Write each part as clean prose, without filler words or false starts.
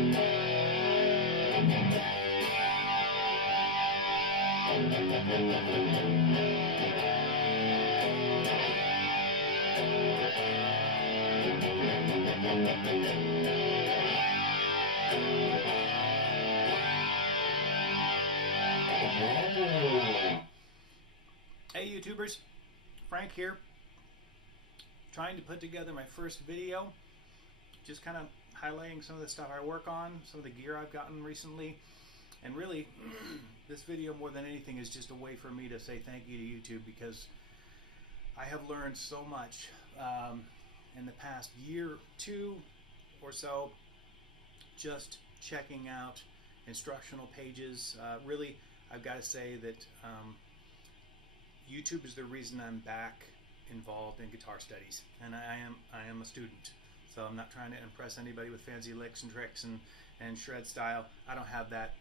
Hey YouTubers, Frank here, trying to put together my first video, just kind of highlighting some of the stuff I work on, some of the gear I've gotten recently, and really this video more than anything is just a way for me to say thank you to YouTube, because I have learned so much in the past year, two or so, just checking out instructional pages. Really, I've got to say that YouTube is the reason I'm back involved in guitar studies, and I am a student, so I'm not trying to impress anybody with fancy licks and tricks and shred style. I don't have that.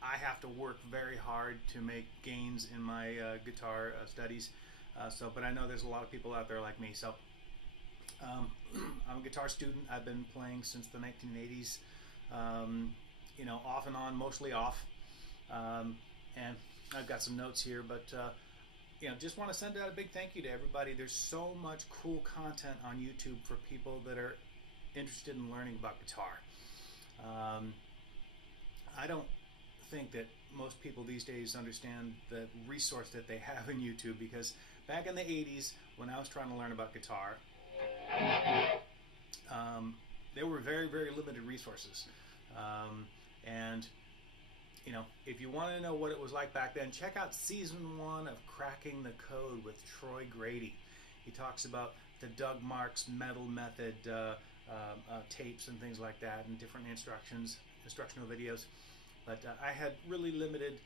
I have to work very hard to make gains in my guitar studies. But I know there's a lot of people out there like me. So I'm a guitar student. I've been playing since the 1980s. You know, off and on, mostly off. And I've got some notes here, but you know, just want to send out a big thank you to everybody. There's so much cool content on YouTube for people that are interested in learning about guitar. I don't think that most people these days understand the resource that they have in YouTube, because back in the 80s when I was trying to learn about guitar, there were very, very limited resources. And you know, if you want to know what it was like back then, check out season 1 of Cracking the Code with Troy Grady. He talks about the Doug Marks metal method tapes and things like that, and different instructional videos. But I had really limited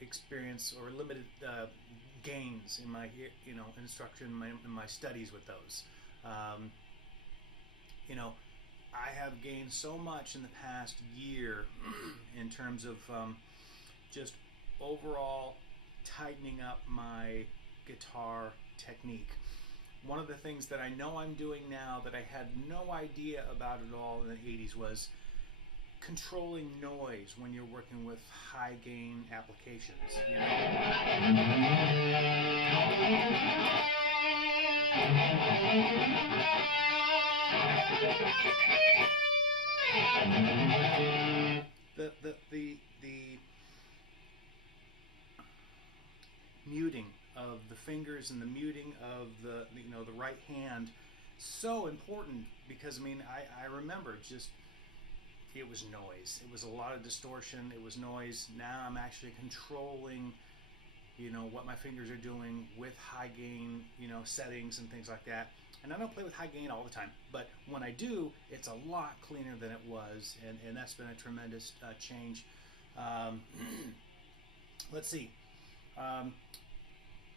experience or limited gains in my instruction, in my studies with those. You know, I have gained so much in the past year in terms of just overall tightening up my guitar technique. One of the things that I know I'm doing now that I had no idea about at all in the 80s was controlling noise when you're working with high gain applications. You know? The muting of the fingers and the muting of the right hand, so important, because I mean I remember just it was noise. It was a lot of distortion. It was noise. Now I'm actually controlling, you know, what my fingers are doing with high gain, you know, settings and things like that. And I don't play with high gain all the time, but when I do, it's a lot cleaner than it was, and that's been a tremendous change. Let's see.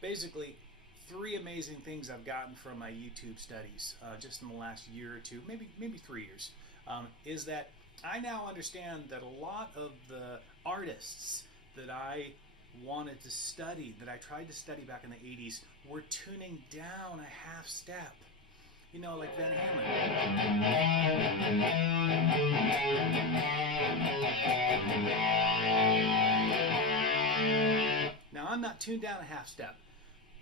Basically, 3 amazing things I've gotten from my YouTube studies just in the last year or two, maybe 3 years, is that I now understand that a lot of the artists that I wanted to study, that I tried to study back in the 80s, were tuning down a half step. You know, like Van Halen. Now, I'm not tuned down a half step,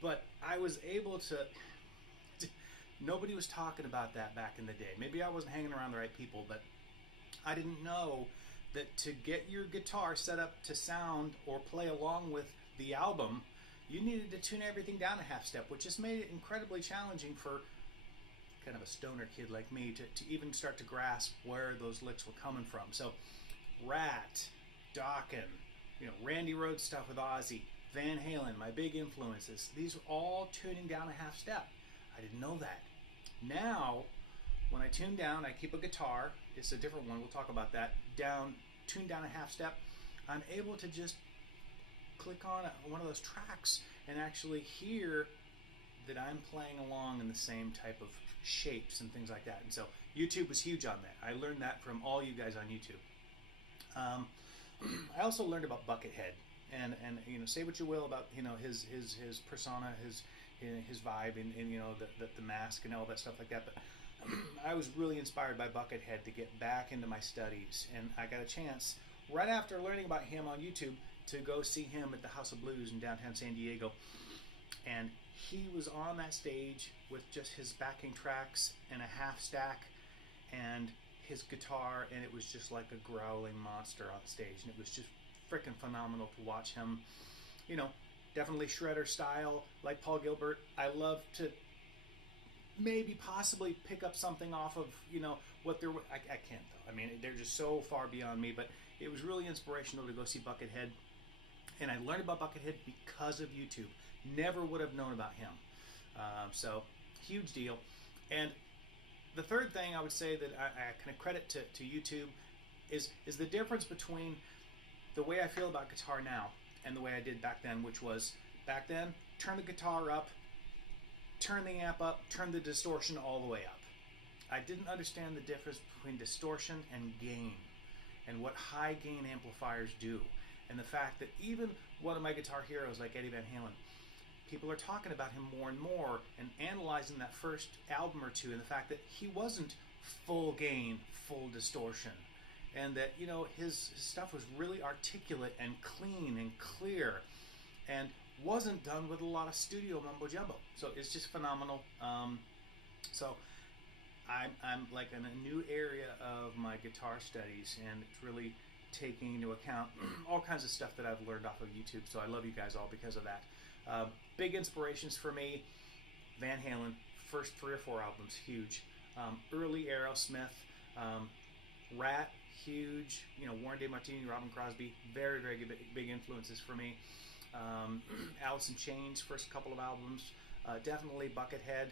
but I was able to... Nobody was talking about that back in the day. Maybe I wasn't hanging around the right people, but I didn't know that to get your guitar set up to sound or play along with the album, you needed to tune everything down a half step, which just made it incredibly challenging for kind of a stoner kid like me to even start to grasp where those licks were coming from. So Rat, Dokken, you know, Randy Rhoads stuff with Ozzy, Van Halen, my big influences, these are all tuning down a half step. I didn't know that. Now, when I tune down, I keep a guitar, it's a different one, we'll talk about that, tune down a half step, I'm able to just click on one of those tracks and actually hear that I'm playing along in the same type of shapes and things like that. And so YouTube was huge on that. I learned that from all you guys on YouTube. I also learned about Buckethead, and you know, say what you will about, you know, his persona, his vibe, and you know, the mask and all that stuff like that. But I was really inspired by Buckethead to get back into my studies, and I got a chance right after learning about him on YouTube to go see him at the House of Blues in downtown San Diego. And he was on that stage with just his backing tracks and a half stack and his guitar, and it was just like a growling monster on stage, and it was just freaking phenomenal to watch him. You know, definitely shredder style, like Paul Gilbert. I love to maybe possibly pick up something off of, you know, what they're, I can't though. I mean, they're just so far beyond me, but it was really inspirational to go see Buckethead. And I learned about Buckethead because of YouTube. Never would have known about him. So, huge deal. And the third thing I would say that I kind of credit to YouTube is the difference between the way I feel about guitar now and the way I did back then, which was, back then, turn the guitar up, turn the amp up, turn the distortion all the way up. I didn't understand the difference between distortion and gain and what high gain amplifiers do. And the fact that even one of my guitar heroes like Eddie Van Halen, people are talking about him more and more and analyzing that first album or two, and the fact that he wasn't full gain, full distortion. And that, you know, his stuff was really articulate and clean and clear, and wasn't done with a lot of studio mumbo jumbo. So it's just phenomenal. So I'm like in a new area of my guitar studies, and it's really taking into account all kinds of stuff that I've learned off of YouTube. So I love you guys all because of that. Big inspirations for me: Van Halen, first 3 or 4 albums, huge. Early Aerosmith, Rat, huge. You know, Warren DeMartini, Robin Crosby, very, very big influences for me. Alice in Chains, first couple of albums, definitely Buckethead.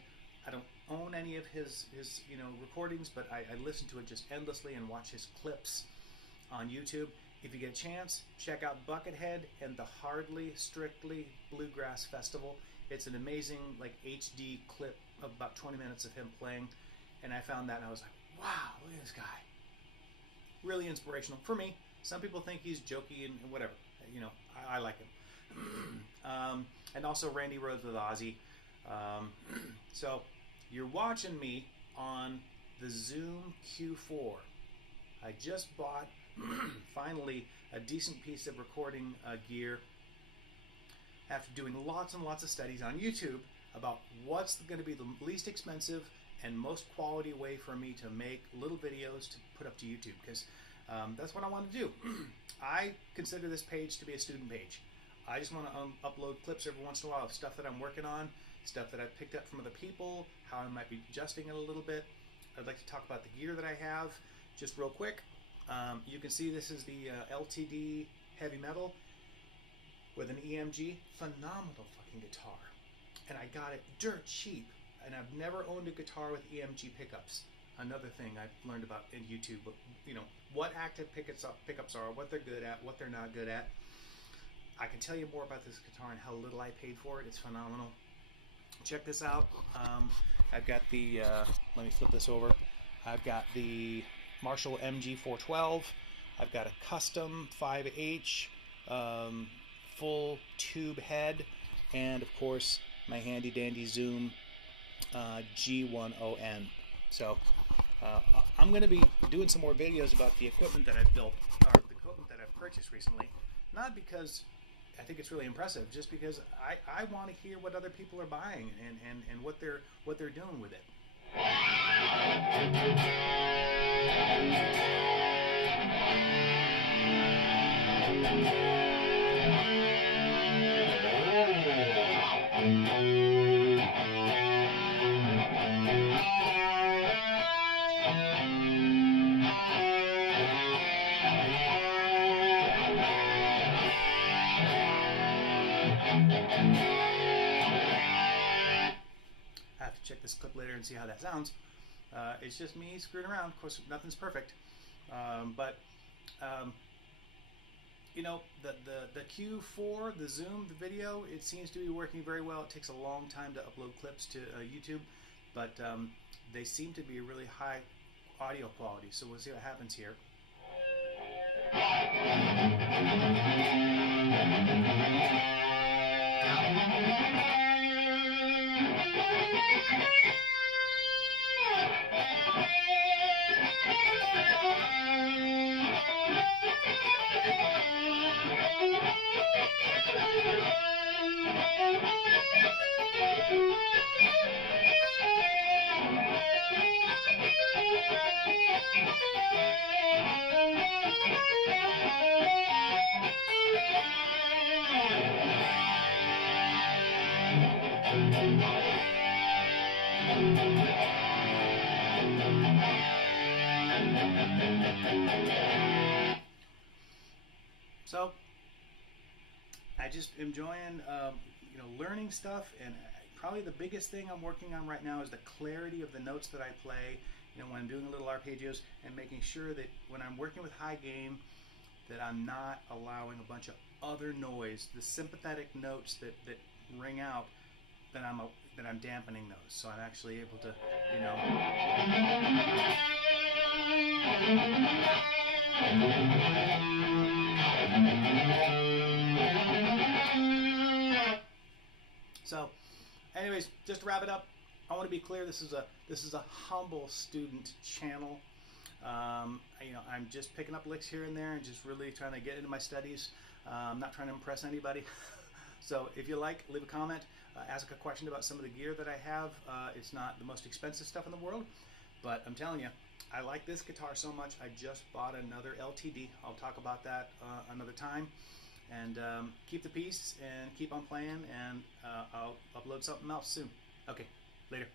I don't own any of his you know, recordings, but I listen to it just endlessly and watch his clips on YouTube. If you get a chance, check out Buckethead and the Hardly Strictly Bluegrass Festival. It's an amazing, like, HD clip of about 20 minutes of him playing, and I found that and I was like, wow, look at this guy. Really inspirational for me. Some people think he's jokey and whatever. You know, I like him. And also Randy Rhoads with Ozzy. So you're watching me on the Zoom Q4. I just bought finally a decent piece of recording gear after doing lots and lots of studies on YouTube about what's going to be the least expensive and most quality way for me to make little videos to put up to YouTube, because that's what I want to do. I consider this page to be a student page. I just want to upload clips every once in a while of stuff that I'm working on, stuff that I've picked up from other people, how I might be adjusting it a little bit. I'd like to talk about the gear that I have just real quick. You can see this is the LTD Heavy Metal with an EMG. Phenomenal fucking guitar. And I got it dirt cheap. And I've never owned a guitar with EMG pickups. Another thing I've learned about in YouTube, you know, what active pickups are, what they're good at, what they're not good at. I can tell you more about this guitar and how little I paid for it. It's phenomenal. Check this out. I've got the, let me flip this over. I've got the Marshall MG412. I've got a custom 5H full tube head, and of course my handy dandy Zoom G10N. So I'm going to be doing some more videos about the equipment that I've built, or the equipment that I've purchased recently. Not because I think it's really impressive, just because I want to hear what other people are buying and what they're doing with it. I have to check this clip later and see how that sounds. It's just me screwing around. Of course, nothing's perfect, but you know, the Q4, the Zoom, the video, it seems to be working very well. It takes a long time to upload clips to YouTube, but they seem to be really high audio quality. So we'll see what happens here. So I just enjoying learning stuff, and probably the biggest thing I'm working on right now is the clarity of the notes that I play. When I'm doing little arpeggios, and making sure that when I'm working with high gain, that I'm not allowing a bunch of other noise, the sympathetic notes that ring out, that I'm dampening those, so I'm actually able to, So, anyways, just to wrap it up, I want to be clear. This is a humble student channel. I'm just picking up licks here and there, and just really trying to get into my studies. I'm not trying to impress anybody. So, if you like, leave a comment. Ask a question about some of the gear that I have. It's not the most expensive stuff in the world, but I'm telling you, I like this guitar so much. I just bought another LTD. I'll talk about that another time. And keep the peace and keep on playing, and I'll upload something else soon. Okay, later.